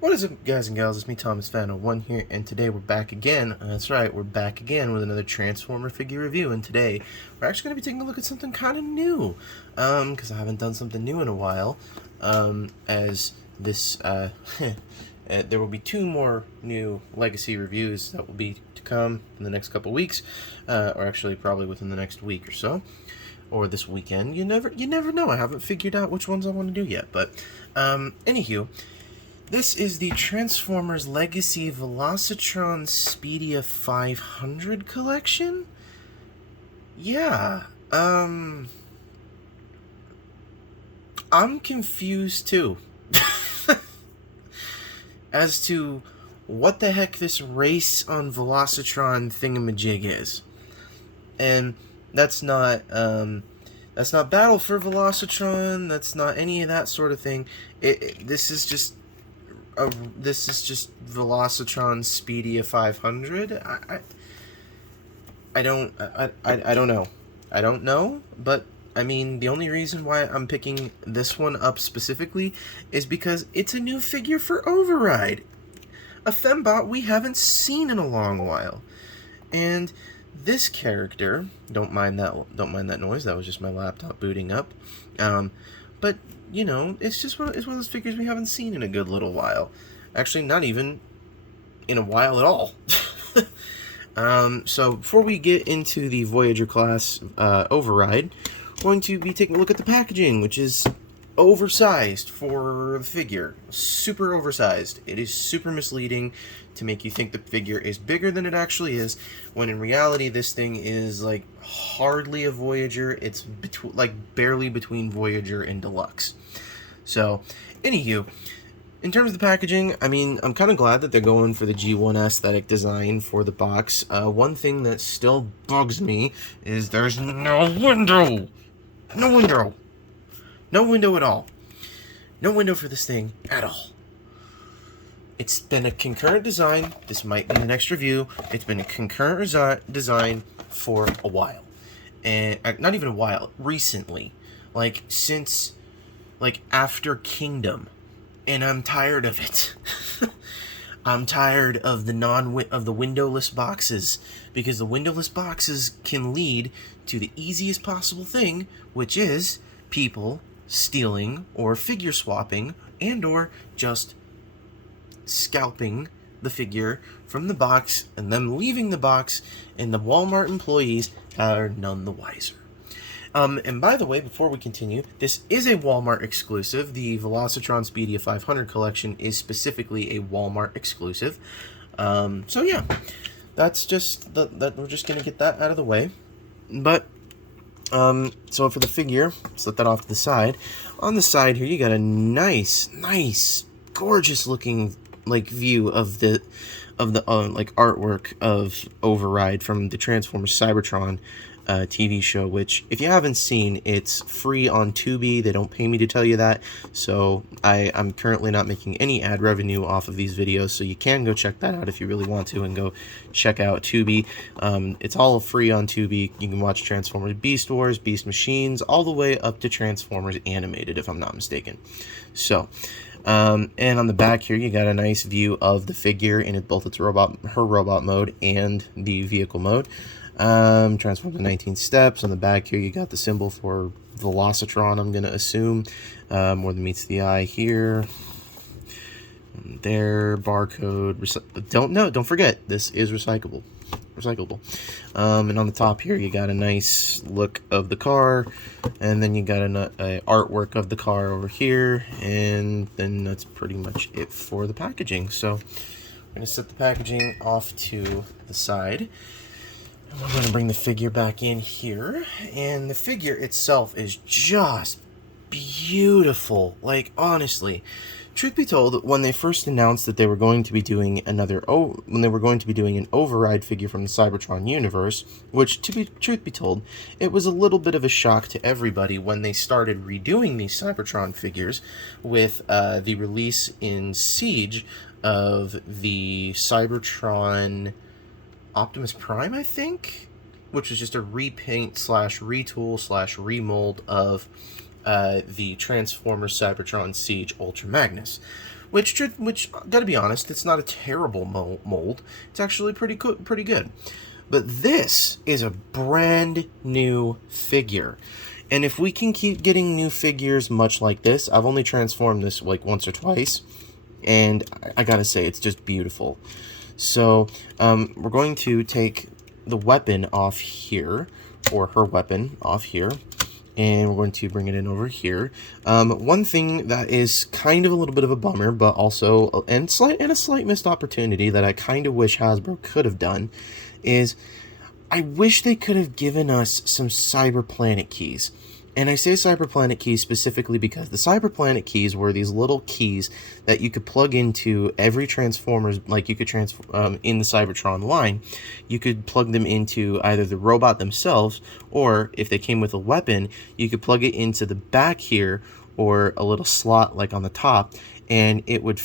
What is up, guys and gals? It's me, Thomas Fan01 here, and today we're back again. That's right, we're back again with another Transformer figure review, and today we're actually going to be taking a look at something kind of new, because I haven't done something new in a while, as this, there will be two more new Legacy reviews that will be to come in the next couple weeks, or actually probably within the next week or so, or this weekend. You never know. I haven't figured out which ones I want to do yet, but, anywho, this is the Transformers Legacy Velocitron Speedia 500 collection? Yeah, I'm confused too. As to what the heck this race on Velocitron thingamajig is. And that's not Battle for Velocitron, that's not any of that sort of thing. This is just Velocitron Speedia 500. I don't know. I don't know, but I mean, the only reason why I'm picking this one up specifically is because it's a new figure for Override, a fembot we haven't seen in a long while. And this character, don't mind that noise. That was just my laptop booting up. But you know, it's one of those figures we haven't seen in a good little while. Actually, not even in a while at all. So before we get into the Voyager class Override, we're going to be taking a look at the packaging, which is oversized for the figure. Super oversized. It is super misleading to make you think the figure is bigger than it actually is, when in reality this thing is like hardly a Voyager. It's barely between Voyager and Deluxe. So, anywho, in terms of the packaging, I mean, I'm kind of glad that they're going for the G1 aesthetic design for the box. One thing that still bugs me is there's no window. No window. No window at all. No window for this thing at all. It's been a concurrent design. This might be the next review. It's been a concurrent design for a while. And not even a while, recently. Like, since, like, after Kingdom. And I'm tired of it. I'm tired of the windowless boxes, because the windowless boxes can lead to the easiest possible thing, which is people stealing or figure swapping and or just scalping the figure from the box and them leaving the box, and the Walmart employees are none the wiser. And by the way, before we continue, this is a Walmart exclusive. The Velocitron Speedia 500 collection is specifically a Walmart exclusive. So yeah, that's just that we're just gonna get that out of the way. But so for the figure, set that off to the side. On the side here, you got a nice, gorgeous looking like view of the like artwork of Override from the Transformers Cybertron TV show, which, if you haven't seen, it's free on Tubi. They don't pay me to tell you that, so I'm currently not making any ad revenue off of these videos, so you can go check that out if you really want to, and go check out Tubi. It's all free on Tubi. You can watch Transformers Beast Wars, Beast Machines, all the way up to Transformers Animated, if I'm not mistaken. So, and on the back here, you got a nice view of the figure in both its her robot mode and the vehicle mode. Transformed to 19 steps. On the back here, you got the symbol for Velocitron, I'm going to assume. More than meets the eye here. And there, barcode. Don't forget, this is recyclable. And on the top here, you got a nice look of the car. And then you got an artwork of the car over here. And then that's pretty much it for the packaging. So, we're going to set the packaging off to the side. I'm going to bring the figure back in here, and the figure itself is just beautiful. Like, honestly, truth be told, when they first announced that they were going to be doing an Override figure from the Cybertron universe, which, truth be told, it was a little bit of a shock to everybody when they started redoing these Cybertron figures with the release in Siege of the Cybertron Optimus Prime, I think, which was just a repaint / retool / remold of the Transformers Cybertron Siege Ultra Magnus, which gotta be honest, it's not a terrible mold. It's actually pretty good. But this is a brand new figure. And if we can keep getting new figures much like this, I've only transformed this like once or twice, and I gotta say, it's just beautiful. So, we're going to take the weapon off here, or her weapon off here, and we're going to bring it in over here. One thing that is kind of a little bit of a bummer, but also a slight missed opportunity that I kind of wish Hasbro could have done, is I wish they could have given us some Cyber Planet keys. And I say Cyber Planet keys specifically because the Cyber Planet keys were these little keys that you could plug into every Transformers, like you could in the Cybertron line. You could plug them into either the robot themselves, or if they came with a weapon, you could plug it into the back here, or a little slot like on the top, and it would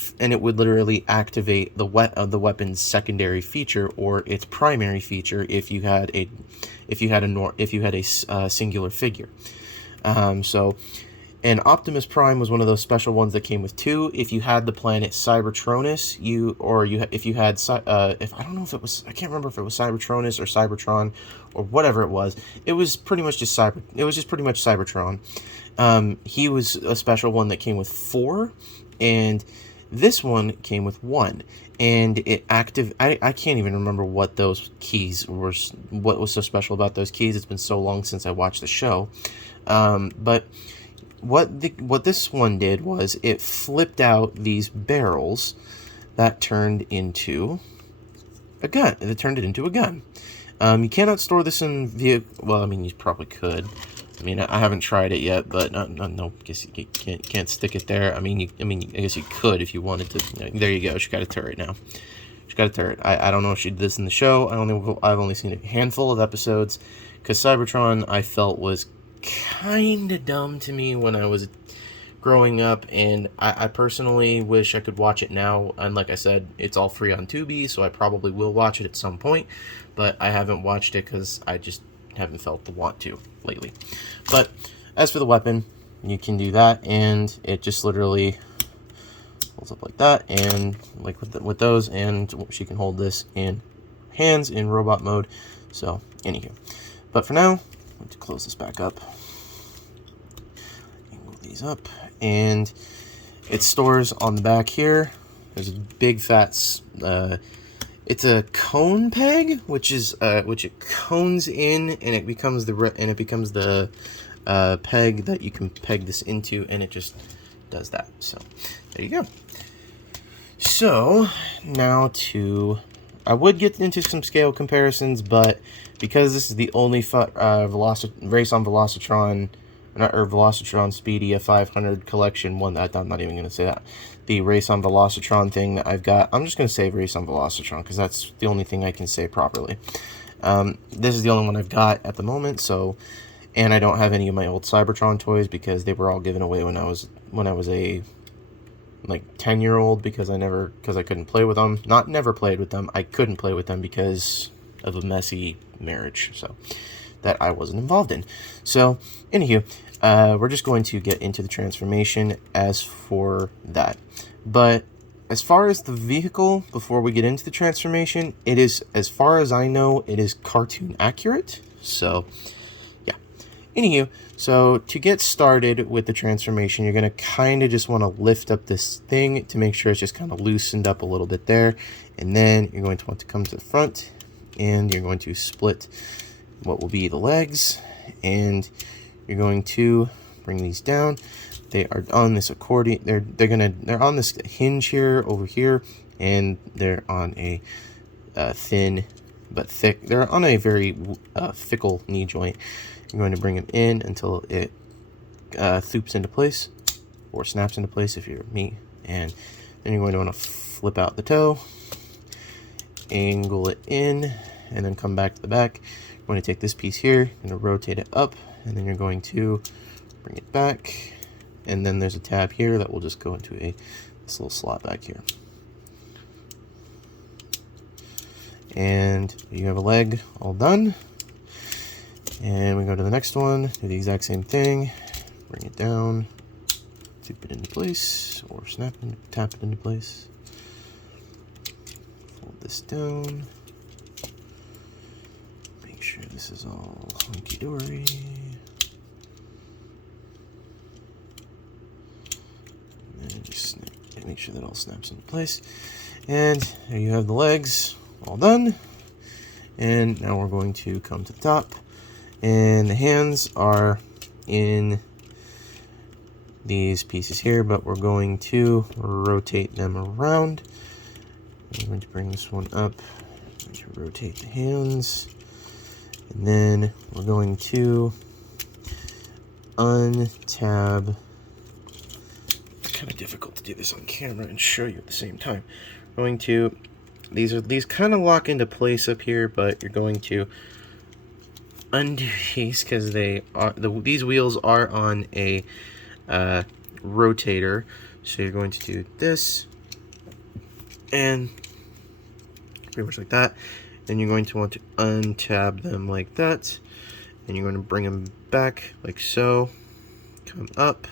literally activate the weapon's secondary feature or its primary feature if you had a singular figure. And Optimus Prime was one of those special ones that came with two. If you had the planet Cybertronus, I don't know if it was, I can't remember if it was Cybertronus or Cybertron or whatever it was. It was pretty much just pretty much Cybertron. He was a special one that came with 4, and this one came with 1. And I can't even remember what those keys were, what was so special about those keys. It's been so long since I watched the show. But what this one did was it flipped out these barrels that turned into a gun. It turned it into a gun. You cannot store this in vehicle. Well, I mean, you probably could. I mean, I haven't tried it yet, but no, I guess you can't stick it there. I guess you could if you wanted to. There you go. She got a turret now. She got a turret. I don't know if she did this in the show. I've only seen a handful of episodes, because Cybertron I felt was kind of dumb to me when I was growing up, and I personally wish I could watch it now. And like I said, it's all free on Tubi, so I probably will watch it at some point, but I haven't watched it because I just haven't felt the want to lately. But as for the weapon, you can do that, and it just literally holds up like that, and like with those, and she can hold this in hands in robot mode. So anywho, but for now, I'm going to close this back up, angle these up, and it stores on the back here. There's a big fat it's a cone peg, which it cones in, and it becomes the peg that you can peg this into, and it just does that. So there you go. So now I would get into some scale comparisons, but because this is the only race on Velocitron, or Velocitron Speedia 500 collection one, I'm not even going to say that. The Race on Velocitron thing that I've got, I'm just going to say Race on Velocitron, because that's the only thing I can say properly. This is the only one I've got at the moment, so, and I don't have any of my old Cybertron toys, because they were all given away when I was a, like, 10-year-old, because I couldn't play with them. Not never played with them, I couldn't play with them because of a messy marriage, so, that I wasn't involved in. So, anywho, we're just going to get into the transformation as for that. But as far as the vehicle, before we get into the transformation, it is, as far as I know, it is cartoon accurate. So, yeah. Anywho, so to get started with the transformation, you're going to kind of just want to lift up this thing to make sure it's just kind of loosened up a little bit there. And then you're going to want to come to the front, and you're going to split what will be the legs, and you're going to bring these down. They are on this accordion. They're on this hinge here over here, and they're on a thin but thick. They're on a very fickle knee joint. You're going to bring them in until it thoops into place, or snaps into place if you're me, and then you're going to want to flip out the toe, angle it in, and then come back to the back. You're going to take this piece here, you're going to rotate it up, and then you're going to bring it back, and then there's a tab here that will just go into this little slot back here. And you have a leg all done. And we go to the next one, do the exact same thing, bring it down, tip it into place, or tap it into place. Fold this down. Make sure this is all hunky-dory. And then just make sure that all snaps into place. And there you have the legs all done. And now we're going to come to the top. And the hands are in these pieces here, but we're going to rotate them around. I'm going to bring this one up. I'm going to rotate the hands. And then we're going to untab. It's kind of difficult to do this on camera and show you at the same time. Going to, these kind of lock into place up here, but you're going to undo these because these wheels are on a rotator. So you're going to do this and pretty much like that. Then you're going to want to untab them like that, and you're going to bring them back like so, come up,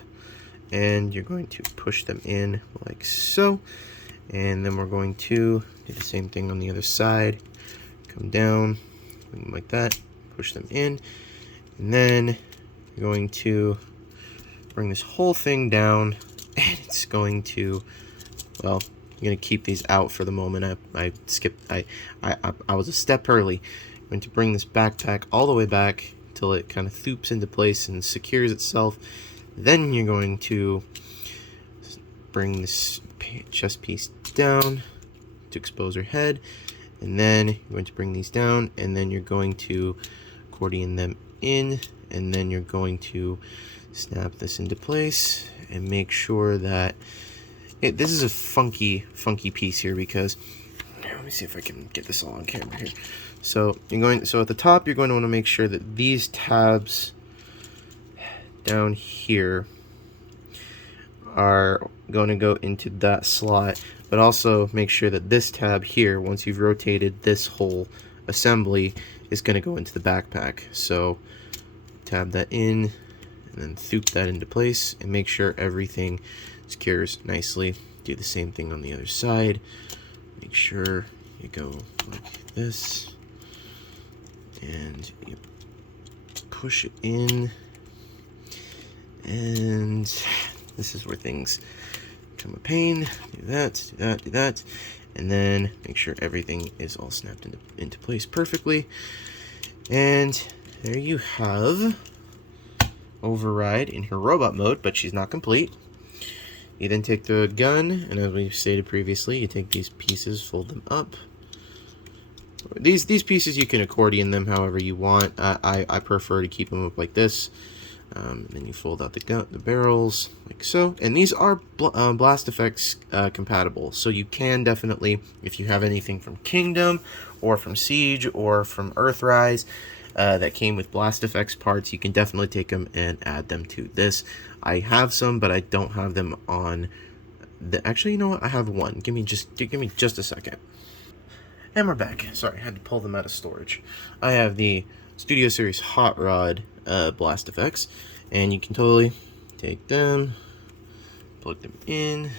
and you're going to push them in like so. And then we're going to do the same thing on the other side, come down like that, push them in, and then you're going to bring this whole thing down, and it's going to, well, I'm going to keep these out for the moment. I skipped, I was a step early. I'm going to bring this backpack all the way back till it kind of thoops into place and secures itself. Then you're going to bring this chest piece down to expose her head, and then you're going to bring these down, and then you're going to accordion them in, and then you're going to snap this into place and make sure that this is a funky piece here because, let me see if I can get this all on camera here. So at the top, you're going to want to make sure that these tabs down here are going to go into that slot, but also make sure that this tab here, once you've rotated this whole assembly, is going to go into the backpack. So tab that in and then thoop that into place and make sure everything secures nicely. Do the same thing on the other side. Make sure you go like this and you push it in, and this is where things become a pain. Do that, do that, do that, and then make sure everything is all snapped into place perfectly. And there you have Override in her robot mode, but she's not complete. You then take the gun, and as we stated previously, you take these pieces, fold them up. These pieces, you can accordion them however you want. I prefer to keep them up like this. Then you fold out the barrels like so, and these are Blast Effects compatible, so you can definitely, if you have anything from Kingdom or from Siege or from Earthrise that came with Blast Effects parts, you can definitely take them and add them to this. I have some, but I don't have them on the. Actually, you know what? I have one. Give me just a second. And we're back. Sorry, I had to pull them out of storage. I have the Studio Series Hot Rod Blast Effects, and you can totally take them, plug them in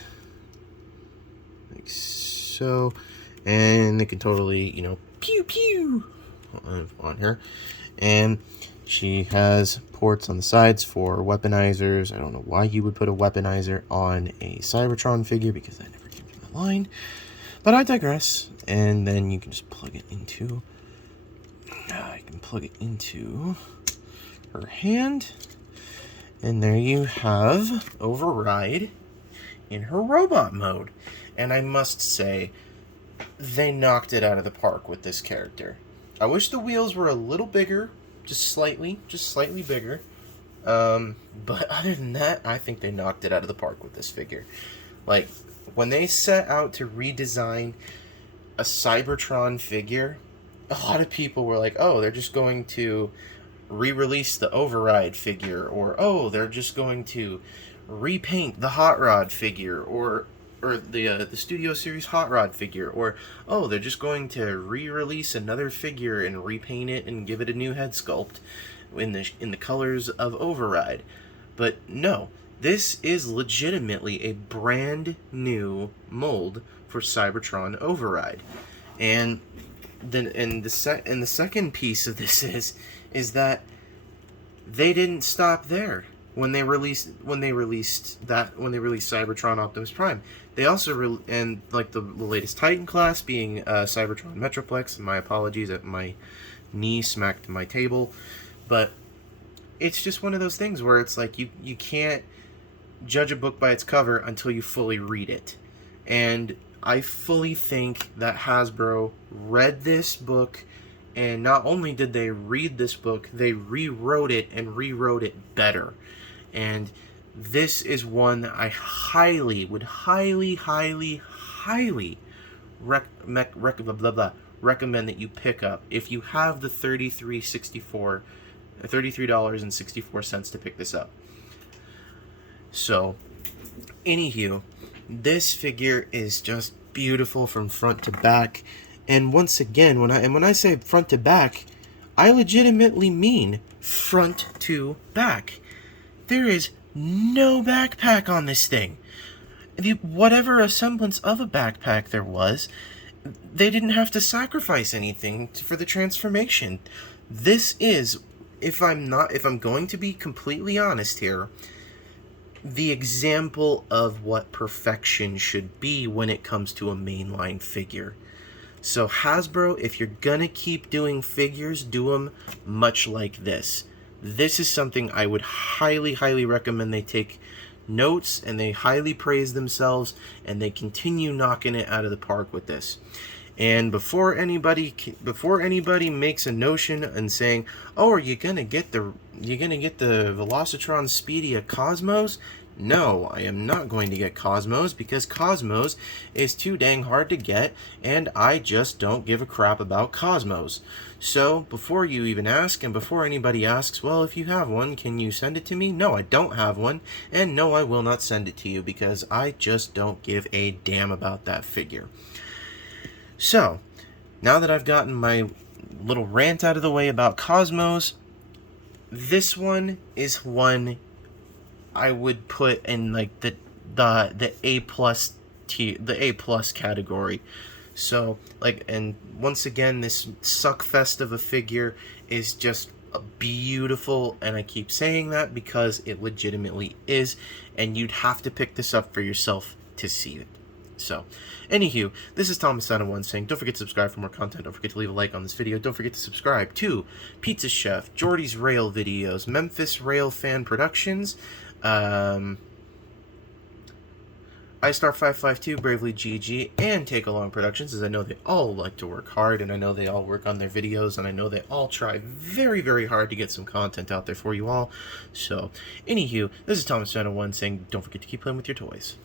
like so, and they can totally, you know, pew pew on her. And she has ports on the sides for weaponizers. I don't know why you would put a weaponizer on a Cybertron figure, because that never came from the line, but I digress. And then you can just plug it into her hand, and there you have Override in her robot mode. And I must say, they knocked it out of the park with this character. I wish the wheels were a little bigger, just slightly bigger. But other than that, I think they knocked it out of the park with this figure. Like, when they set out to redesign a Cybertron figure, a lot of people were like, oh, they're just going to re-release the Override figure, or oh, they're just going to repaint the Hot Rod figure, or the Studio Series Hot Rod figure, or oh, they're just going to re-release another figure and repaint it and give it a new head sculpt in the colors of Override. But no, This is legitimately a brand new mold for Cybertron Override. And then the second piece of this is that they didn't stop there when they released Cybertron Optimus Prime. They also and like the latest Titan class being Cybertron Metroplex. And my apologies, at my knee smacked my table, but it's just one of those things where it's like you can't judge a book by its cover until you fully read it. And I fully think that Hasbro read this book, and not only did they read this book, they rewrote it and rewrote it better. And this is one that I would highly recommend that you pick up if you have the $33.64 to pick this up. So, anywho, this figure is just beautiful from front to back. And once again, when I say front to back, I legitimately mean front to back. There is no backpack on this thing. Whatever a semblance of a backpack there was, they didn't have to sacrifice anything for the transformation. This is, if I'm going to be completely honest here, the example of what perfection should be when it comes to a mainline figure. So Hasbro, if you're gonna keep doing figures, do them much like this. This is something I would highly recommend they take notes and they highly praise themselves and they continue knocking it out of the park with this. And before anybody makes a notion and saying, "Oh, are you gonna get the Velocitron Speedia Cosmos?" No, I am not going to get Cosmos because Cosmos is too dang hard to get, and I just don't give a crap about Cosmos. So, before you even ask, and before anybody asks, well, if you have one, can you send it to me? No, I don't have one, and no, I will not send it to you because I just don't give a damn about that figure. So, now that I've gotten my little rant out of the way about Cosmos, this one is one I would put in like the A plus category. So and once again, this suckfest of a figure is just beautiful, and I keep saying that because it legitimately is, and you'd have to pick this up for yourself to see it. So, anywho, this is Thomas1 saying, don't forget to subscribe for more content. Don't forget to leave a like on this video. Don't forget to subscribe to Pizza Chef, Jordy's Rail Videos, Memphis Rail Fan Productions, iStar552, Bravely GG, and Take Along Productions, as I know they all like to work hard, and I know they all work on their videos, and I know they all try very hard to get some content out there for you all. So, anywho, this is Thomas1 saying, don't forget to keep playing with your toys.